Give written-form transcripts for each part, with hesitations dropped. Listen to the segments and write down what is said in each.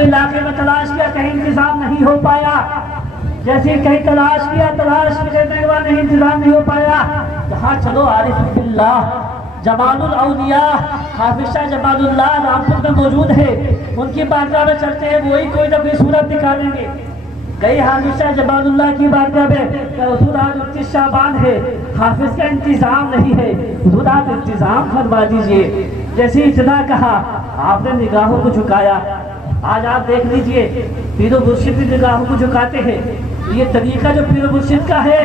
इलाके में तलाश किया, कहीं इंतजाम नहीं हो पाया। जैसे कहीं तलाश किया, तलाश करने के बाद नहीं इंतजाम नहीं हो पाया, कहा चलो आरिफ बिल्लाह जमालुल औलिया हाफिज शाह जमालुल्लाह रामपुर में मौजूद है, उनकी बारगाह में चलते हैं, वही कोई ना कोई सूरत दिखाएंगे। गई हाफिज शाह जमालुल्लाह की बारगाह में, हुजूर आज 29 शाबान है, हाफिज का इंतजाम नहीं है, हुजूर आप इंतजाम फरमा दीजिए। जैसे इतना कहा, आपने निगाहों को झुकाया। आज आप देख लीजिए, पीरो मुर्शिद भी निगाहों को झुकाते हैं। ये तरीका जो पीरो मुर्शिद का है,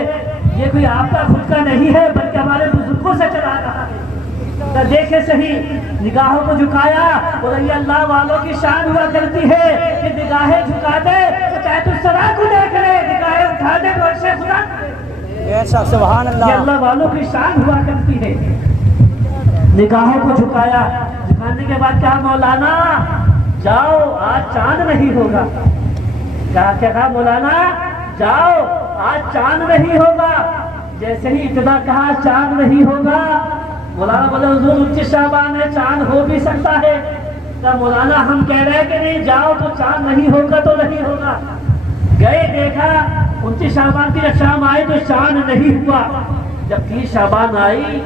ये कोई आपका खुद का नहीं है, बल्कि हमारे बुजुर्गों से चला रहा है। तो देखे सही, निगाहों को झुकाया, और ये अल्लाह वालों की शान हुआ करती है कि निगाहें झुका दे तो तैतुस्सरा को देख ले, निगाहें उठा दे तो अर्शे खुदा को। सुभान अल्लाह, ये अल्लाह वालों की शान हुआ करती है। निगाहों को झुकाया, झुकाने के बाद क्या मौलाना जाओ आज चांद नहीं होगा। क्या कहा मौलाना, जाओ आज चांद नहीं होगा। जैसे ही इतना कहा चांद नहीं होगा, मौलाना बोले हुजूर 29 शाबान है, चांद हो भी सकता है। तब मौलाना हम कह रहे हैं कि नहीं, जाओ तो चांद नहीं होगा तो नहीं होगा। गए, देखा 29 शाबान की जब शाम आई तो चांद नहीं हुआ। जब 30 शाबान आई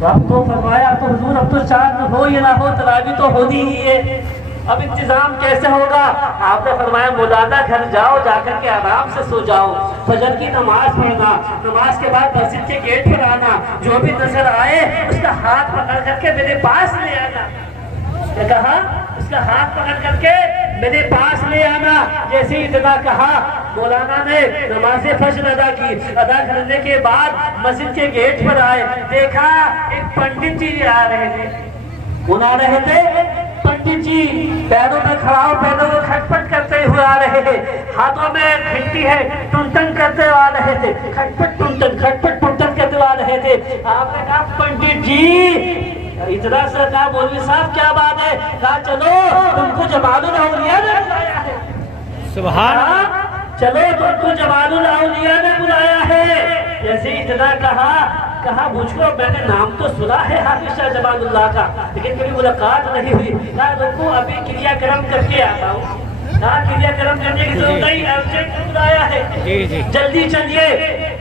तो अब तो फरमाया, तो हुजूर अब तो चांद हो या ना हो, तरावी तो होनी ही है, अब इंतजाम कैसे होगा। आपने फरमाया मौलाना घर जाओ, जाकर के आराम से सो जाओ, फजर की नमाज पढ़ना, नमाज के बाद मस्जिद के गेट पर आना, जो भी नजर आए उसका हाथ पकड़ करके मेरे पास ले आना। क्या कहा, उसका हाथ पकड़ करके मेरे पास ले आना। जैसे ही इतना कहा, मौलाना ने नमाज फजर अदा की। अदा करने के बाद मस्जिद के गेट पर आए, देखा एक पंडित जी आ रहे थे। कौन आ रहे थे? पंडित जी पैरों में खड़ा हो, पैरों को खटपट करते हुए आ रहे थे, हाथों में घंटी है, टुनटन करते आ रहे थे, खटपट टुनटन करते आ रहे थे। आपने कहा पंडित जी, इतना सा कहा मौलवी साहब क्या बात है? कहा चलो तुमको जमालुल औलिया ने बुलाया है। सुभान अल्लाह, चलो तुमको जमालुल औलिया ने बुलाया है। जैसे इतना कहा मुझको, मैंने नाम तो सुना है हाफिज शाह जमालुल्लाह का, लेकिन कभी मुलाकात नहीं हुई। कहा रुको अभी क्रियाक्रम करके आता हूँ। कहा क्रियाक्रम करने की जरूरत नहीं, अर्जेंट बुलाया है, जल्दी चलिए।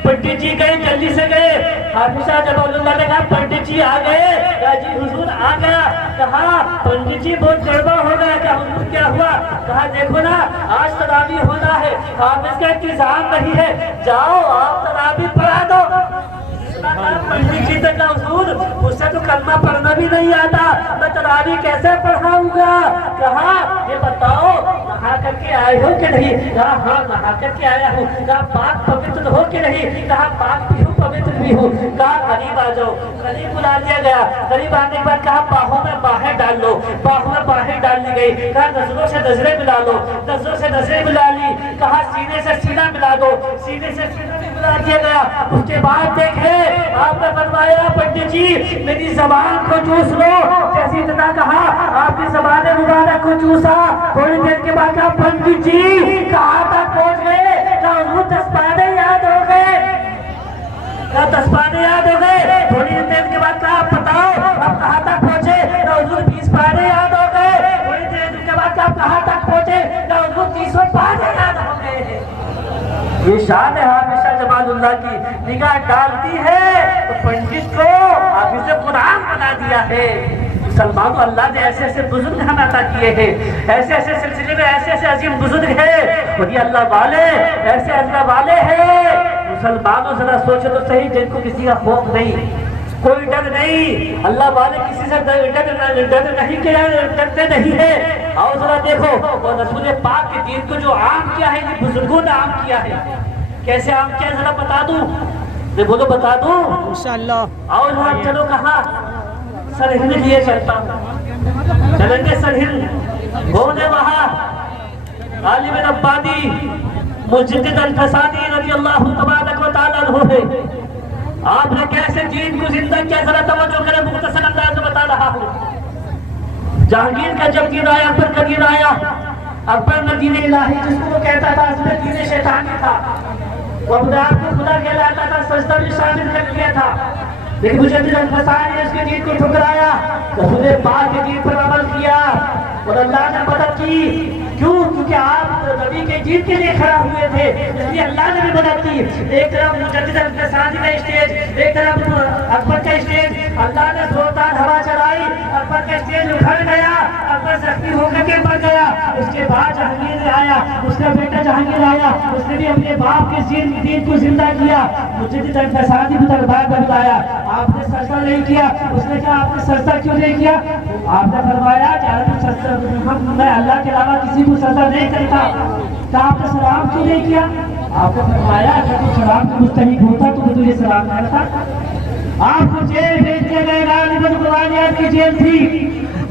पंडित जी गए, जल्दी से गए। हाफिज शाह जमालुल्लाह ने कहा पंडित जी आ गए? कहा जी हुजूर आ गया। कहा पंडित जी बहुत गड़बड़ हो गया। क्या हुजूर क्या हुआ? कहा देखो ना आज तरावी होना है, हाफिज का इंतजाम नहीं है, जाओ आप तरावी पढ़ा दो। पंडित जी तक हुजूर मुझसे तो कलमा पढ़ना भी नहीं आता, मैं तरावी कैसे पढ़ाऊंगा? कहा ये बताओ नहा करके आए हो कि नहीं? कहा हाँ नहा करके आया हूँ। कहा पाक पवित्र हो कि नहीं? कहा पाक भी हूँ पवित्र भी हूँ। कहा करीब आ जाओ। करीब बुला लिया गया। करीब आने के बाद कहा बाहों में बाहें डाल लो। बाहों में बाहें डाल ली गई। कहा नजरों से नजरें मिला लो। नजरों से नजरें मिला ली। कहा सीने से सीना मिला दो। सीने से सीना भी मिला दिया गया। उसके बाद देखे आपने फरमाया पंडित जी मेरी जबान को चूस लो। जैसे इतना कहा आपकी जबान मुबारक को चूसा। थोड़ी देर के बाद कहा पंडित जी कहाँ तक पहुँच गए? कहा 10 पाने याद हो गए। कहा 10 पाने याद हो गए। थोड़ी देर के बाद कहा बताओ अब कहाँ तक पहुँचे? कहा 20 पाने याद हो गए। थोड़ी देर के बाद कहाँ तक पहुँचे? कहा 30 पाने याद हो गए। ये शान है हाफिज शाह जमालुल्लाह की, निगाह डालती है तो पंडित को हाफिज कुरान बना दिया है। मुसलमानों अल्लाह ने ऐसे ऐसे बुजुर्ग हम अता किए हैं, ऐसे ऐसे सिलसिले में ऐसे ऐसे अजीम बुजुर्ग हैं, और ये अल्लाह वाले ऐसे अल्लाह वाले हैं। मुसलमानों जरा सोचो तो सही, जिनको किसी का खौफ नहीं, कोई डर नहीं, अल्लाह वाले किसी से डर नहीं किया, डरते नहीं है। और जरा देखो और रसूल पाक के दीन को जो आम किया है, ये बुजुर्गों ने आम किया है। कैसे आम किया जरा बता दूं? बोलो बता दूं इंशाअल्लाह। और हम चलो कहाँ? सरहिंद लिए चलता हूँ, चलेंगे सरहिंद घूमने। वहाँ आलिम रब्बानी मुजद्दिद अल-फसानी रज़ी अल्लाह तबारक व तआला अन्हु है। आपने कैसे दीन को जिंदा किया जरा तवज्जो करें, मुख्तसर अंदाज में बता रहा हूँ। जहांगीर का जब दिन आया, अकबर का दिन आया, अकबर ने दीन इलाही जिसको वो कहता था उसमें दीन शैतानी था, वो अपने आप को खुदा कहलाता था, सजदा भी शामिल कर लिया था। लेकिन मुजद्दिद अल-फसानी ने उसके दीन को ठुकराया, रसूल पाक के दीन पर अमल किया और अल्लाह ने मदद की। क्यों? क्योंकि आप नबी के दीन के लिए खड़ा हुए थे, इसलिए अल्लाह ने भी मदद की। एक तरफ मुजद्दिद अल-फसादी का स्टेज, एक तरफ अकबर का स्टेज, अल्लाह ने जोरदार हवा चलाई, अकबर का स्टेज उखड़ गया, अकबर जख्मी होकर के मर गया। उसके बाद जहांगीर आया, उसका बेटा जहांगीर आया, उसने भी अपने बाप के दीन को जिंदा किया। मुजद्दिद अल-फसादी को दरबार में बुलाया, आपने सजदा नहीं किया। उसने कहा आपने सजदा क्यों नहीं किया? आपने फरमाया मैं अल्लाह के अलावा किसी को सजदा नहीं करता। तो आपने सलाम क्यों नहीं किया? आपने फरमाया अगर तू सलाम के मुस्तहिक होता तो तुझे सलाम करता। आपको जेल भेज दिया गया, की जेल थी,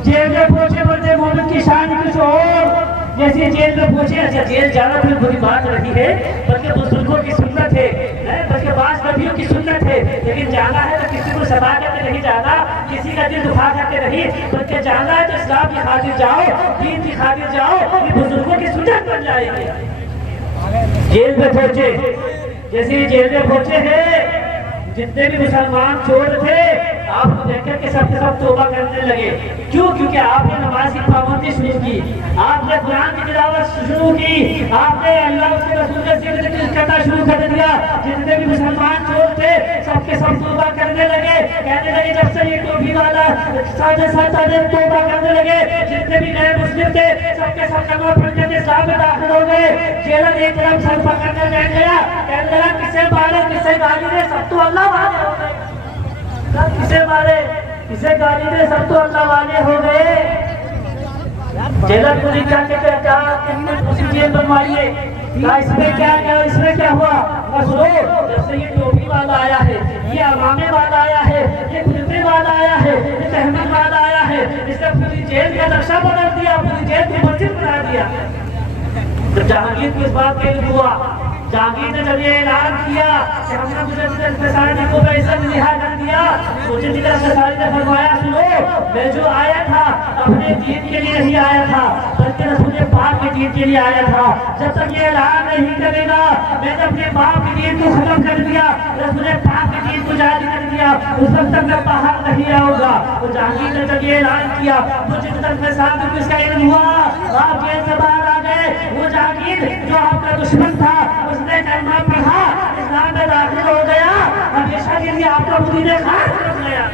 जेल में पहुंचे बड़े मोहम्मद की शान कुछ और, जैसे जेल में पहुंचे। अच्छा जेल जाना कोई बुरी बात नहीं है, बल्कि बुजुर्गों की सुन्नत है, बल्कि बास नबियों की सुन्नत है। लेकिन जाना है तो किसी को सता करके नहीं जाना, किसी का दिल दुखा करके नहीं, बल्कि जाना है तो इस्लाम की खातिर जाओ, दीन की खातिर जाओ, ये बुजुर्गों की सुन्नत बन जाएगी। जेल में पहुंचे, जैसे जेल में पहुंचे हैं, जितने भी मुसलमान चोर थे आपको देख करके सब तौबा करने लगे। क्यों? क्योंकि आपने नमाज की पाबंदी शुरू की, आपने कुरान की तिलावत शुरू की, आपने अल्लाह उसके रसूल का जिक्र करना शुरू कर दिया। जितने भी मुसलमान चोर थे सबके सब तौबा करने लगे, कहने लगे जब से ये टोपी वाला साथ तौबा करने लगे। जितने भी नए मुस्लिम थे सबके सब कलमा पढ़ने के इस्लाम में दाखिल हो गए। जेलर एक तरफ सर पकड़ने बैठ गया, कहने लगा किसे मारे किसे गाली दे, सब तो अल्लाह वाले हो गए। किसे मारे किसे गाली दे, सब तो अल्लाह वाले हो गए। जेलर को लिखा के कहा तुमने उसी जेल बनवाइए, इसमें क्या हुआ? सुनो, जब से ये टोपी वाला आया है, ये अमामे वाला आया है, ये कुर्ते वाला आया है, ये तहमीद वाला आया है, इसने पूरी जेल का नक्शा बना दिया, पूरी जेल की मस्जिद बना दिया। जब जहांगीर को इस बात का इल्म हुआ, जहांगीर ने जब ये ऐलान किया कि हमने मुजद्दिद अल-फसादी को बेइज्जत रिहा कर दिया, मुजद्दिद अल-फसादी ने फरमाया सुनो, मैं जो आया था अपने दीन के लिए नहीं आया था, बल्कि रसूल पाक के दीन के लिए आया था। जब तक ये ऐलान नहीं करेगा मैंने अपने बाप के दीन को खत्म कर दिया, रसूल पाक के दीन को जारी कर दिया, उस वक्त तक मैं बाहर नहीं आऊंगा। तो जहांगीर ने जब ये ऐलान किया, मुजद्दिद अल-फसादी को इसका इल्म हुआ, आप जेल से बाहर आ गए। वो जहांगीर जो आपका दुश्मन था उसने कलमा पढ़ा, इस्लाम में दाखिल हो गया, हमेशा के लिए आपका मुदीर खास बन गया।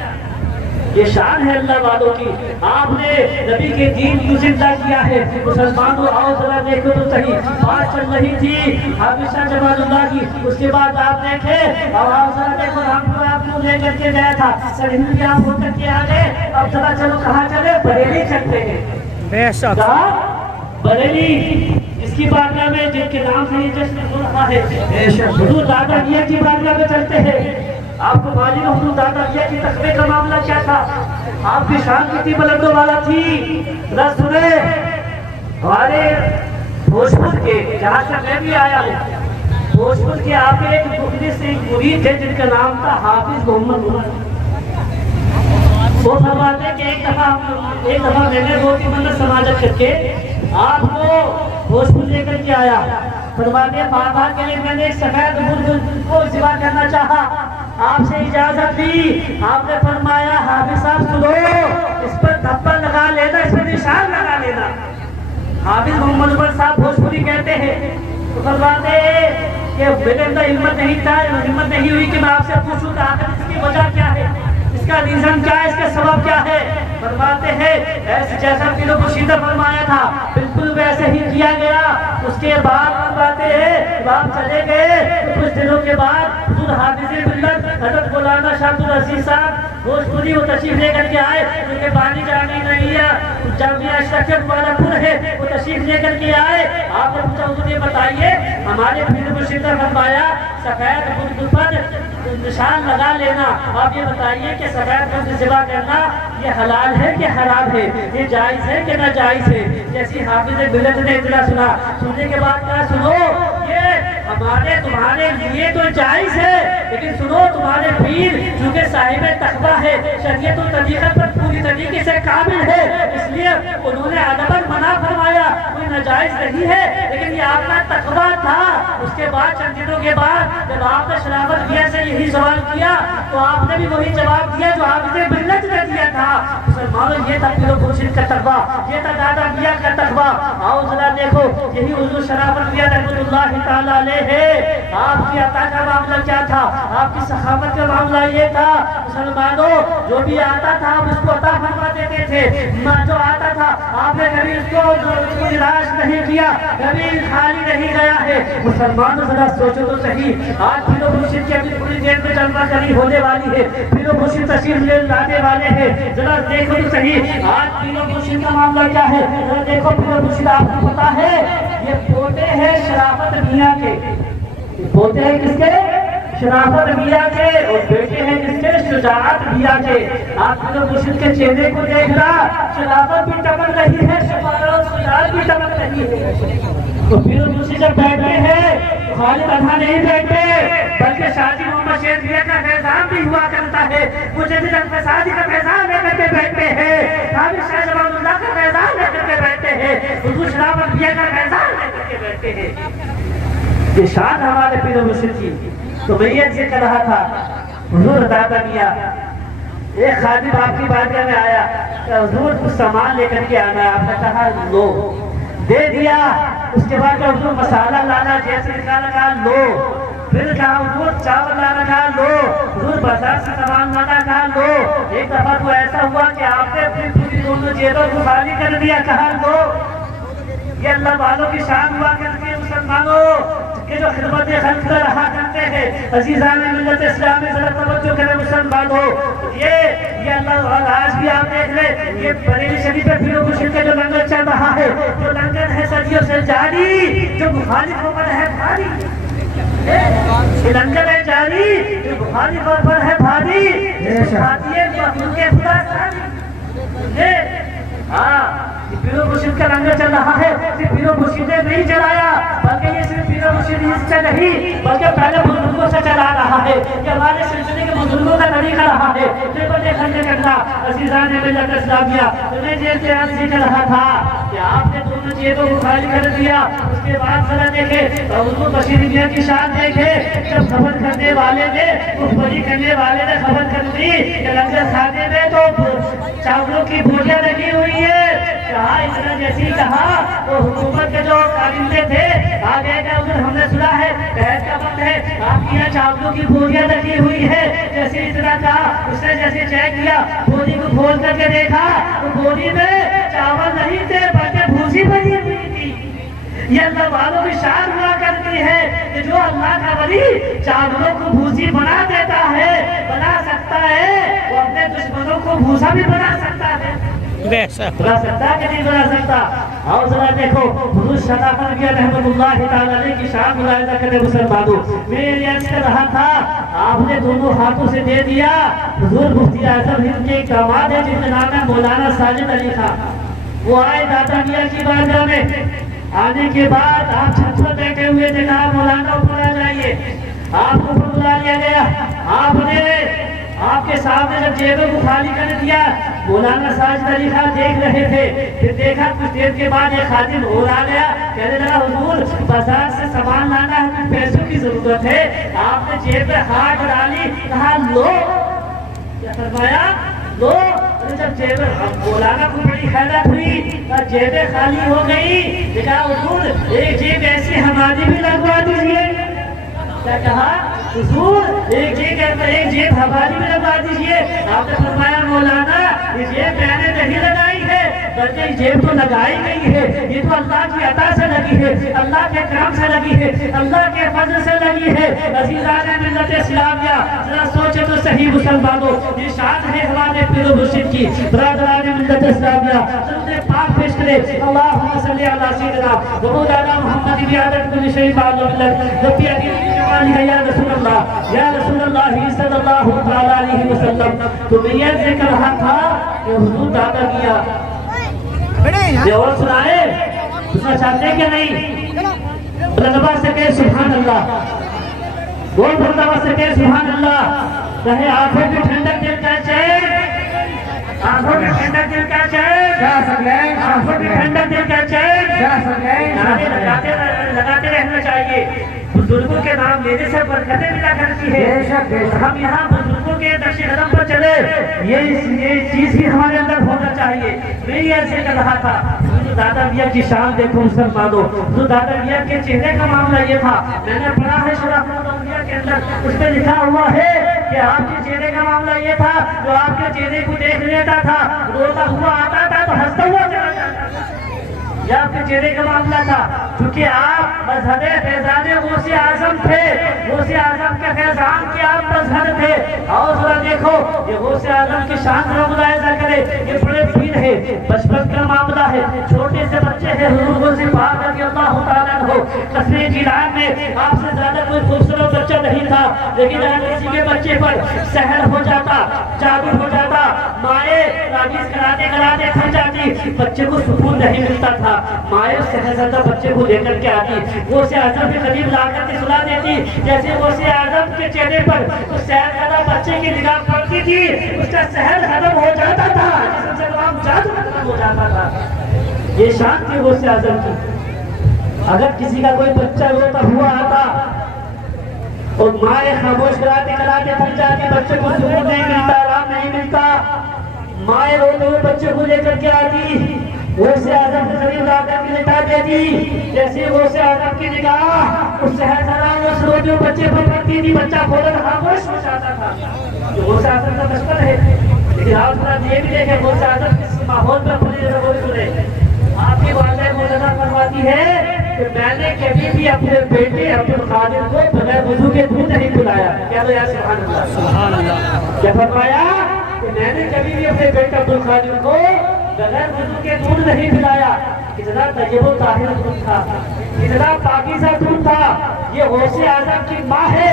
ये शान है अल्लाह वालों की, आपने नबी के दीन को जिंदा किया है। मुसलमानों आओ जरा देखो तो सही, बात चल रही थी हाफिज जमालुल्लाह की, उसके बाद आप देखे और आओ जरा देखो रामपुर आपको लेकर के गया था, सरहिंद के आप होकर के आ गए। अब जरा चलो कहाँ चले? बरेली चलते हैं। बरेली इसकी बारगाह में जिनके नाम से ये जश्न हो रहा है, हुजूर दादा मियां की बारगाह में चलते हैं। आपको मालूम है हुजूर दादा मियां की तकबे का मामला क्या था? आपकी शान कितनी बुलंदों वाला थी। रस सुने हमारे भोजपुर के, जहाँ से मैं भी आया हूँ, भोजपुर के आपके एक मुखलिस एक मुरीद थे जिनका नाम था हाफिज मोहम्मद उमर। वो फरमाते कि एक दफा मैंने बहुत ही मन्नत समाजत करके आपको भोजपुर लेकर के आया। फरमाते बाबा के लिए मैंने एक सफेद बुर्ज को जिबा करना चाहा, आपसे इजाजत दी। आपने फरमाया हाफिज साहब सुनो, इस पर धब्बा लगा लेना, इस पर निशान लगा लेना। हाफिज मोहम्मद उमर साहब भोजपुरी कहते हैं। तो फरमाते कि मेरे अंदर हिम्मत नहीं हुई कि मैं आपसे पूछूं आखिर इसकी वजह क्या है, इसका रीजन क्या है, इसका सबब क्या है। फरमाते हैं ऐसे जैसा पीरो मुर्शिदा फरमाया था बिल्कुल वैसे ही किया गया। उसके बाद फरमाते हैं आप चले गए तो कुछ दिनों के बाद खुद हाफिज़ मिल्लत हज़रत मौलाना शाह अब्दुल अज़ीज़ साहब भोजपुरी वो तशरीफ लेकर के आए। उनके बानी जामिया अशरफियत वालापुर है, वो तशरीफ लेकर के आए। आपने पूछा मुझे बताइए हमारे पीर मुर्शिदा फरमाया सफेद बुर्ज पर निशान लगा लेना, आप ये बताइए कि सफेद बुर्ज सिवा करना ये हलाल है कि हराम है, ये जायज है कि ना जायज है। जैसी हाफिज मिल्लत ने इतना सुना, सुनने के बाद क्या सुनो ये हमारे तुम्हारे लिए तो जायज है, लेकिन सुनो तुम्हारे पीर चूंकि साहिब तकवा है, शरीयत और तरीक़त पर पूरी तरीके से काबिल है, इसलिए उन्होंने अदबन मना फरमाया, कोई नाजायज नहीं है, लेकिन ये आपका तकवा था। उसके बाद चंद दिनों के बाद जब आपने शराफत मियां से यही सवाल किया तो आपने भी वही जवाब दिया जो आपने मिल्लत ने दिया था। मुसलमानों, ये था पीरो मुर्शिद का तकवा, ये था दादा मियां का तकवा। आओ जरा देखो, यही हुजूर शराफत मियां रहमतुल्लाह तआला अलैह है। आपकी अता का मामला क्या था, आपकी सखावत का मामला ये था। मुसलमानों, जो भी आता था आप उसको अता फरमा देते थे। जो आता था आपने कभी उसको निराश नहीं किया, कभी खाली नहीं गया है। मुसलमानों, जरा सोचो तो सही, आज पीरो मुर्शिद की अभी थोड़ी देर में जलवा करी होने वाली है, पीरो मुर्शिद तशरीफ ले लाने वाले हैं। जरा देखो तो सही, आज पीरो मुर्शिद का मामला क्या है। जरा देखो, पीरो मुर्शिद आपको पता है ये पोते हैं शराफत मियां के, पोते हैं किसके, शराफत मियां के, और बेटे हैं किसके, शुजाअत मियां के। आप पीरो मुर्शिद के चेहरे को देखना, शराफत भी टपक रही है, शुजाअत भी टपक रही है। तो पीरो मुर्शिद जब बैठते हैं खालिद अधा नहीं बैठते, बल्कि शादी मोहम्मद शेर मियां का फैजान भी हुआ करता है। मुझे भी शादी का फैजान लेकर के बैठते हैं, हामिद शाह जमालुल्लाह का फैजान लेकर के बैठते हैं, हुजूर शराफत मियां का फैजान लेकर के बैठते हैं। ये शान हमारे पीरो मुर्शिद की। तो मैं ये कह रहा था, हुजूर दादा मियां, एक खादिम आपकी बारगाह में आया, हुजूर कुछ सामान लेकर के आना, आपने कहा लो, दे दिया। उसके बाद हुजूर मसाला लाना, जैसे लगा लो, फिर कहा हुजूर चावल लाना, कहा लो, हुजूर बाजार से सामान लाना, कहा लो। एक दफा तो ऐसा हुआ कि आपने फिर पूरी दोनों जेबों को खाली कर दिया, कहा लो। ये अल्लाह वालों की शान हुआ करती है। मुसलमानों के जो खिदमत खल्क रहा करते हैं, अजीजान मिल्लत इस्लाम में जरा तवज्जो करें मुसलमानों। ये अल्लाह, आज भी आप देख ले, ये बरेली शरीफ पे पीरो मुर्शिद का जो लंगर चल रहा है, जो लंगर है सदियों से जारी, जो मुखालिफों पर है भारी, ये लंगर है जारी, जो मुखालिफों पर है भारी, पीरो मुर्शिद का लंगर चल रहा है। सिर्फ पीरो मुर्शिद ने नहीं चलाया, बल्कि ये सिर्फ पीरो मुर्शिद से नहीं, बल्कि पहले बुजुर्गों से चला रहा है। ये हमारे सिलसिले के बुजुर्गों का तरीका रहा है। जिक्र रहा था कि आपने दोनों जेबों को खाली कर दिया। उसके बाद जरा देखे हुजूर बशीर मियां की शान देखे, जब खबर करने वाले ने, मुखबरी करने वाले ने खबर कर दी कि लंगर खाने में तो चावलों की बोरियां लगी हुई है। कहा इतना जैसी कहा तो हुकूमत के जो काबिले थे आगे का उधर हमने सुना है बहस का वक्त है, आपके यहाँ चावलों की बोरियां लगी हुई है। जैसे इतना कहा, उसने जैसे चेक किया, बोरी को खोल करके देखा तो बोरी में चावल नहीं थे, बल्कि भूसी बनी हुई थी। ये अल्लाह वालों की शान हुआ करती है कि जो अल्लाह का वली चावलों को भूसी बना देता है, बना सकता है, वो अपने दुश्मनों को भूसा भी बना सकता है। बना सकता कि नहीं बना सकता। और जरा देखो, हुजूर शराफत मियां रहमतुल्लाह तआला अलैह की शान मुलाहिजा करें मुसलमानों। मैं ये अर्ज कर रहा था, आपने दोनों हाथों से दे दिया। हुजूर मुफ्ती आजम हिंद के दामाद है जिनका नाम है मौलाना साजिद अली खान, वो आए दादा मियां की बारगाह में। आने के बाद आप छत पर बैठे हुए थे, कहा मौलाना ऊपर आ जाइए। आपको ऊपर बुला लिया गया। आपने आपके सामने जब जेबों को खाली कर दिया, मौलाना साजिद अली खान देख रहे थे। फिर देखा कुछ देर के बाद एक खादिम और आ गया, कहने लगा हुजूर बाजार से सामान लाना है, कुछ पैसों की जरूरत है। आपने जेब में हाथ डाली, कहा लो, क्या फरमाया, लो। जब जेब मौलाना को बड़ी खैरत हुई और जेबें खाली हो गई, देखा हुजूर एक जेब ऐसी हमारी भी लगवा दीजिए। क्या कहा हुजूर, एक जेब हमारी भी लगवा दीजिए। आपने फरमाया मौलाना ये जेब मैंने नहीं लगाई है, बल्कि जेब तो लगाई गई है, ये तो अल्लाह की अता से लगी है, अल्लाह के करम से लगी है, अल्लाह के फजल से लगी है। अज़ीज़ान मिल्लत इस्लामिया, जरा सोचे तो सही मुसलमानों, ये शान है हमारे पीरो मुर्शिद की। बरादरान मिल्लत इस्लामिया, सबने पाक पेश करे, अल्लाहुम्मा सल्ली अला सय्यिदिना व मौलाना मुहम्मद व अला कुल्ली शैइन मालूम जब या रसूल अल्लाह, या रसूल अल्लाह सल्लल्लाहु तआला अलैहि वसल्लम। तो मैं ये जिक्र रहा था कि हुजूर दादा मियां ये और सुनाए, सुनना चाहते हैं कि नहीं? बुलंदवा से कहे सुभान अल्लाह, बोल बुलंदवा से कहे सुभान अल्लाह। कहे आंखों की ठंडक दिल का चैन, आंखों की ठंडक दिल का चैन। आंखों की ठंडक दिल का चैन नारे लगाते रहना चाहिए। बुजुर्गों के नाम लेने से बरकतें मिला करती है। हम यहाँ बुजुर्गों के नक्शे कदम पर चले, ये चीज भी हमारे अंदर होना चाहिए। मैं ये ऐसे कर रहा था, तो दादा मियाँ की शान देखो मुसलमानों। तो दादा मियाँ के चेहरे का मामला ये था, मैंने पढ़ा है शराफत औलिया के अंदर, उसमें लिखा हुआ है कि आपके चेहरे का मामला ये था, जो आपके चेहरे को देख लेता था, रोता हुआ आता था तो हंसता हुआ चला जाता था। यह आपके चेहरे का मामला था, क्योंकि आप मजहबे फैजाने गौसे आजम थे, गौसे आजम के फैजान के आप मजहब थे। और जरा देखो, ये गौसे आजम की शान का मुलाहिजा करे, ये बड़े पीर है, बचपन का मामला है, छोटे से बच्चे हैं, हुजूर से बात करके अल्लाह ताला हो कसरे जिलान में आपसे ज्यादा कोई खूबसूरत बच्चा नहीं था, लेकिन अगर किसी के बच्चे पर सहर हो जाता, जादू हो जाता, माए ताबीज कराते कराते थक जाती, बच्चे को सुकून नहीं मिलता था, माए शहजादा बच्चे को लेकर के आती, वो से आजम के करीब लाकर के सुला देती, जैसे वो से आजम के चेहरे पर उस शहजादा बच्चे की निगाह पड़ती थी, उसका सहर खत्म हो जाता था, जिससे तमाम जादू खत्म हो जाता था। ये शान थी वो से आजम की। अगर किसी का कोई बच्चा रोता हुआ आता और माए खामोश कराते कराते थक जाती, बच्चे को सुकून नहीं मिलता, आराम नहीं मिलता, माए रोते हुए बच्चे को लेकर के आती, वो से आजम के करीब लाकर के लेटा देती, जैसे वो से आजम की निगाह उस शहजादा उस रोते हुए बच्चे पर पड़ती थी, बच्चा फौरन खामोश हो जाता था। तो वो से आजम का बचपन है, लेकिन आप थोड़ा ये भी देखें, वो से आजम किस माहौल में पूरी जगह सुने। आपकी वालिदा मौलाना फरमाती है कि मैंने कभी भी अपने बेटे अब्दुल कादिर को बगैर वुजू के दूध नहीं पिलाया। क्या तो यार सुभान अल्लाह, क्या फरमाया कि मैंने कभी भी अपने बेटे अब्दुल कादिर को बगैर वुजू के दूध नहीं पिलाया। कितना तय्यब ताहिर दूध था, कितना पाकीज़ा दूध था। ये गौसे आज़म की माँ है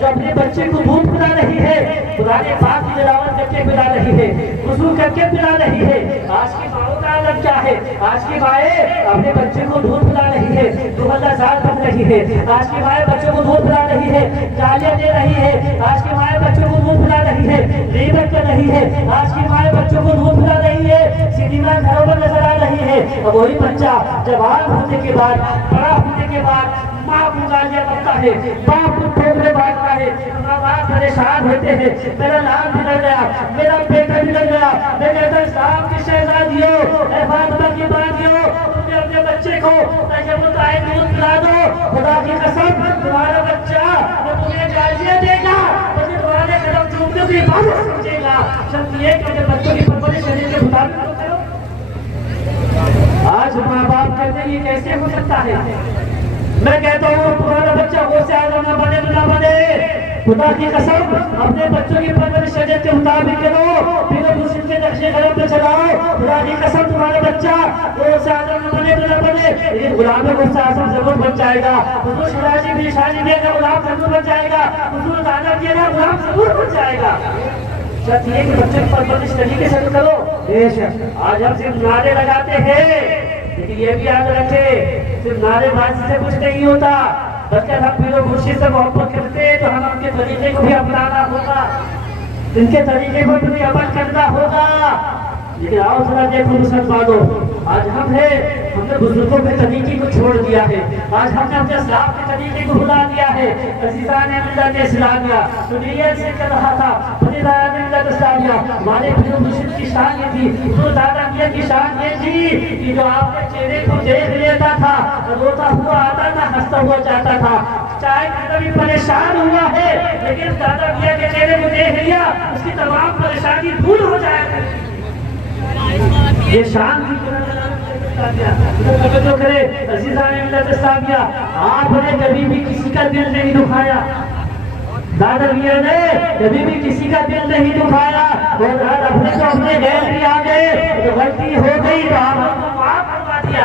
जो अपने बच्चे को दूध पिला रही है, पुराने पाक की तिलावत करके पिला रही है, वुजू करके पिला रही है। आज की माओ का आलम क्या है? आज की माएँ अपने बच्चे को दूध पिला रही है, दुबलाजार बन रही है। आज की माएँ बच्चों को दूध पिला रही है, गालियाँ दे रही है। आज की माएँ बच्चों को दूध पिला रही है, गीबत कर रही है। आज की माएँ बच्चों को दूध पिला रही है, सिनेमा घरों पर नजर आ रही है। अब वही बच्चा जवान होने के बाद, बड़ा होने के बाद माँ को गालियाँ करता है, बाप को ठोकरे मारता है, माँ बाप परेशान होते हैं, मेरा नाम बिगड़ गया, मेरा बेटा बिगड़ गया। मैं कहता साहब की शहजादियों, फातिमा की बातियों, तुमने अपने बच्चे को दूध पिला दो, खुदा की कसम तुम्हारा बच्चा वो तुम्हें गालियाँ देगा, तुम्हारे कदम चूमने की बात समझेगा। शर्त ये कि बच्चों की परवरिश शरीर के मुताबिक करो। आज माँ बाप कहते हैं ये कैसे हो सकता है? मैं कहता हूँ तुम्हारा बच्चा गौसे आज़म न बने न बने, खुदा की कसम अपने बच्चों की परवरिश शरीयत के मुताबिक करो, फिर मुस्लिम के नक्शे कदम पे चलाओ। खुदा की कसम तुम्हारा बच्चा गौसे आज़म न बने न बने, लेकिन गुलाम गौसे आज़म जरूर बन जाएगा। हुजूर शिराजी भी शादी देगा, गुलाम जरूर बन जाएगा। हुजूर दादा किया गुलाम जरूर बन जाएगा। शर्त ये कि बच्चों की परवरिश तरीके से करो। आज हम सिर्फ नारे लगाते हैं, लेकिन ये भी याद रखे सिर्फ नारेबाजी से कुछ नहीं होता, बल्कि हम पीरो मुर्शिद से मोहब्बत करते हैं तो हम उनके तरीके को भी अपनाना होगा, इनके तरीके पर भी अमल करना होगा। लेकिन आओ जरा देखो मुसलमानों, आज हम है, हमने बुजुर्गों के तरीके को छोड़ दिया है, आज हमने अपने इस्लाम के तरीके को भुला दिया है। अज़ीज़ान मिल्लत इस्लामिया दुनिया से कर रहा था, फरीदान मिल्लत इस्लामिया हमारे पीर मुर्शिद की शान ये थी, हुजूर दादा मियां की शान ये थी कि जो आपके चेहरे को देख लेता था, रोता हुआ आता था, हंसता हुआ जाता था। चाहे कभी परेशान हुआ है, लेकिन दादा मियां के चेहरे को देख लिया, उसकी तमाम परेशानी दूर हो जाएगी। ये शान तो करे आपने कभी भी किसी का दिल नहीं दुखाया, दादा मियां ने कभी भी किसी का दिल नहीं दुखाया। और अपने तो अपने गैर भी आ गए, तो गलती हो गई तो आपको माफ करवा दिया।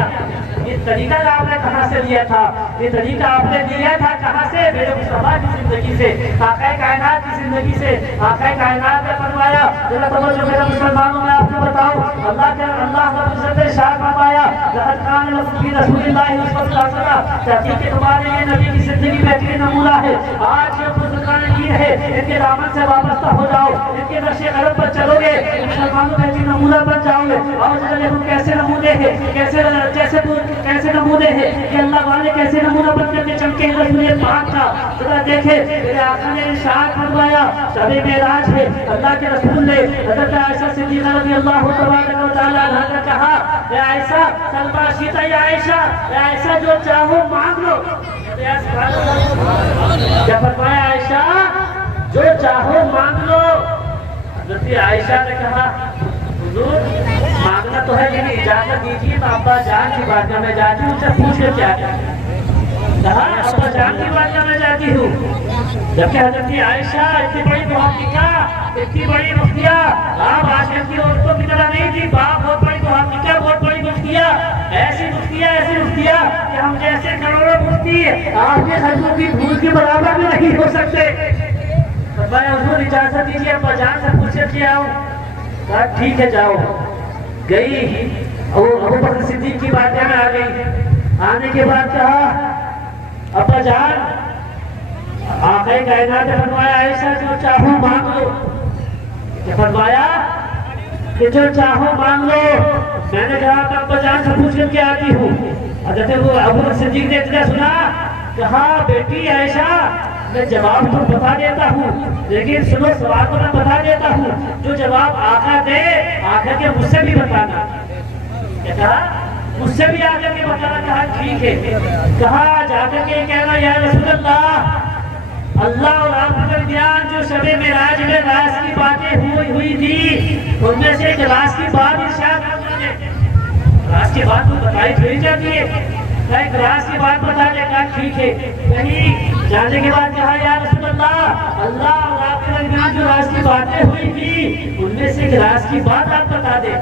ये तरीका आपने कहाँ से लिया था? ये तरीका आपने लिया था कहाँ से? मेरे मुस्तफा की जिंदगी से, आका कायनात की जिंदगी से। आका कायनात ने फरमाया, जरा तवज्जो मेरे मुसलमानों, मैं आपको बताऊं, अल्लाह रब्बुल इज्जत ने इरशाद फरमाया, लक़द कान लकुम फी रसूलिल्लाहि उस्वतुन हसना, ताकि तुम्हारे लिए नबी की जिंदगी बेहतरीन नमूना है। आज ये बुजुर्गान ईद है, इनके दामन से वाबस्ता हो जाओ, इनके नक्शे कदम पर चलोगे, मुसलमानों बेहतरीन नमूना बन जाओगे। और जरा देखो कैसे नमूने हैं, कैसे नमूने हैं कि अल्लाह वाले कैसे नमूना बन करके चमके हैं रसूल पाक का। जरा देखे मेरे आका ने इरशाद फरमाया, शब-ए मेराज है, अल्लाह के रसूल ने हज़रत आयशा सिद्दीक़ा रज़ियल्लाहु तआला अन्हा ने कहा, ए आयशा सलमा शीता, या आयशा जो चाहो मांग लो। क्या फरमाया आयशा, जो चाहो मांग लो। हज़रत आयशा ने कहा, हुजूर मांगना तो है लेकिन इजाजत दीजिए, तो अब्बा जान की बारगाह में जाती हूँ, उनसे पूछ कर क्या कहा, अब्बा जान की बारगाह में जाती हूँ। जबकि हज़रत आयशा इतनी बड़ी मुहक्किका, इतनी बड़ी मुफ्तिया, आप आजकल की औरतों की तरह नहीं थी, बाप बहुत बड़ी मुहक्किका, बहुत बड़ी मुफ्तिया, ऐसी मुफ्तिया कि हम जैसे करोड़ों मुफ्ती आपके खजूर की धूल के बराबर भी नहीं हो सकते। मैं हुजूर इजाजत दीजिए, अब्बा जान से पूछ के आऊँ। कहा ठीक है जाओ। गई, अबू बकर सिद्दीक की बारगाह में आ गई। आने के बाद कहा, अब्बा जान, आका कायनात ने फरमाया, आयशा जो चाहो मांग लो। फरमाया कि जो चाहो मांग लो। मैंने कहा अब्बा जान से पूछ करके आती हूँ। हज़रत अबू बकर सिद्दीक ने इतना सुना, कहा बेटी आयशा, मैं जवाब तो बता देता हूँ, लेकिन सुनो सवाल तो मैं बता देता हूँ, जो जवाब आका दे आकर के मुझसे भी बताना। क्या कहा, मुझसे भी आकर के बताना। कहा ठीक है। कहा जाकर के कहना, या रसूल अल्लाह, अल्लाह और आपका ज्ञान जो शब-ए मेराज में राज की बातें हुई थी, उनमें से एक राज की बात इरशाद फरमाने। राज की बात तो बताई थोड़ी जाती है, एक राज की बात बता देगा। ठीक है। कहीं जाने के बाद कहा, या रसूल अल्लाह, अल्लाह और आपके दरमियान जो राज की बातें हुई थी, उनमें से एक राज की बात आप बता दे।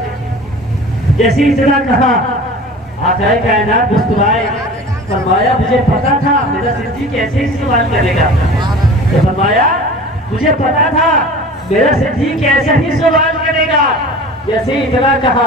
जैसे इतना कहा, आका कायनात मुस्कुराए, फरमाया मुझे पता था मेरा सिद्दीक ऐसे ही सवाल करेगा। तो फरमाया मुझे पता था मेरा सिद्दीक ऐसे ही सवाल करेगा। जैसे इतना कहा,